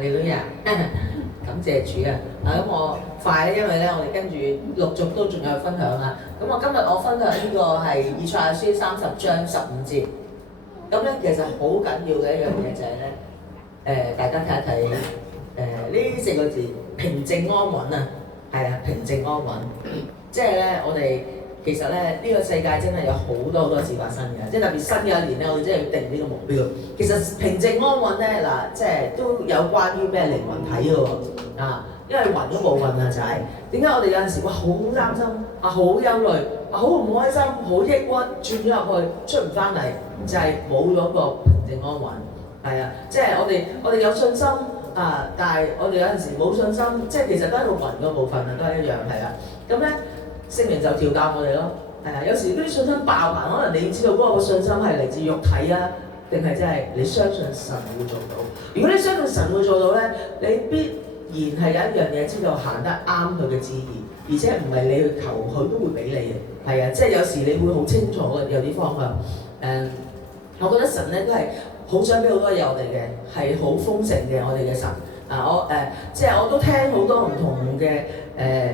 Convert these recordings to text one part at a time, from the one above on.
哈利路亞，感謝主啊！咁我快咧，因為咧我哋跟住陸續都仲有分享啊。咁我今日我分享呢個係以賽亞書30章15節。咁咧其實好緊要嘅一樣嘢就係咧，大家睇一睇呢4個字平靜安穩啊，係啊，平靜安穩。即係咧我哋其實咧呢個世界真係有好多事發生嘅，即係特別新嘅一年咧，我哋真係要定呢個目標。其實平靜安穩咧嗱，即係都有關於咩靈魂體嘅喎啊，因為魂嗰部分啊就係點解我哋有陣時哇好擔心啊，好憂慮啊，好唔開心，好抑鬱，轉咗入去出唔翻嚟，就係冇咗個平靜安穩。係啊，即係我哋有信心啊，但係我哋有陣時冇信心，即係其實都係個魂嗰部分啊，都係一樣係啊。咁咧聖靈就調教我哋咯，係啊，有時嗰啲信心爆棚，可能你知道嗰個信心係嚟自肉體啊，定係真係你相信神會做到。如果你相信神會做到咧，你必然係有一樣嘢知道行得啱佢嘅旨意，而且唔係你去求佢都會俾你嘅，係啊，即係有時你會好清楚嘅有啲方向。我覺得神咧都係好想俾好多嘢我哋嘅，係好豐盛嘅我哋嘅神。即係我都聽好多唔同嘅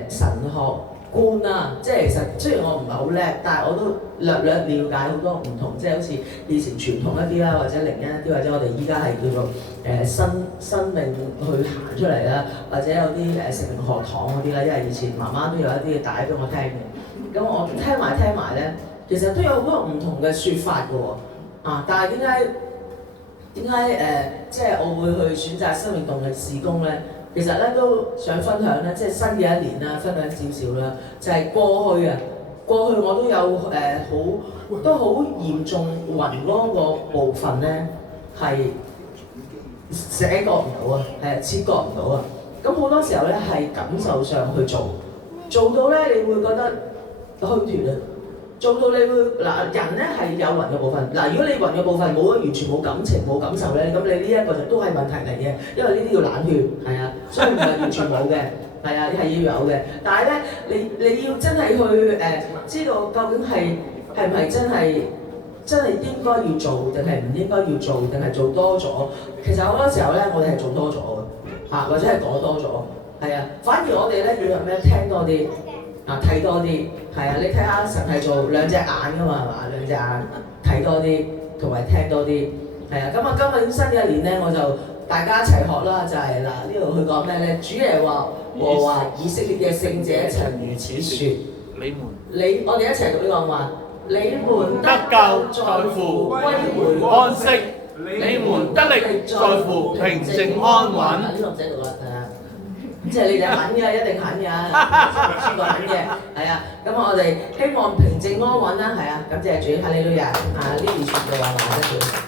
神學觀啦，即係其實雖然我唔係好叻，但係我都略了解好多唔同，即係好似以前傳統一啲啦，或者另一啲，或者我哋依家係叫做生命去行出嚟啦，或者有啲聖靈學堂嗰啲啦，因為以前媽媽都有一啲帶俾我聽嘅，咁我聽埋咧，其實都有好多唔同嘅説法嘅喎，啊，但係點解即係我會去選擇生命動力事工咧？其實咧都想分享咧，即係新嘅一年啦，分享少少啦，就係過去我都有都好嚴重暈嗰個部分咧，係寫覺唔到啊，切覺唔到啊。咁好多時候咧係感受上去做到咧，你會覺得虛脫啊。做到你會人咧係有暈嘅部分，如果你暈嘅部分冇完全冇感情冇感受咧，咁你呢一個就都係問題嚟嘅，因為呢啲要冷血，係啊，所以唔係完全冇嘅，係啊，係要有嘅。但係咧，你要真係去知道究竟係唔係真係應該要做，定係唔應該要做，定係做多咗？其實好多時候咧，我哋係做多咗嘅，或者係講多咗，係啊，反而我哋咧要有咩聽多啲。睇多啲，係啊！你睇下神係做2隻眼㗎嘛，係嘛？2隻眼睇多啲，同埋聽多啲，係啊！咁啊，今年新嘅一年咧，我就大家一齊學啦，就係呢度佢講咩咧？主耶和華以色列嘅聖者曾如此説：我哋一齊讀呢個話，你們得救在乎歸回安息，你們得力在乎平靜安穩。呢個唔使讀啦，即係你哋肯嘅，一定肯嘅，邊個肯嘅？係啊，咁我哋希望平靜安穩啦，係啊，感謝主，哈利路亞，呢段説嘅話話得住。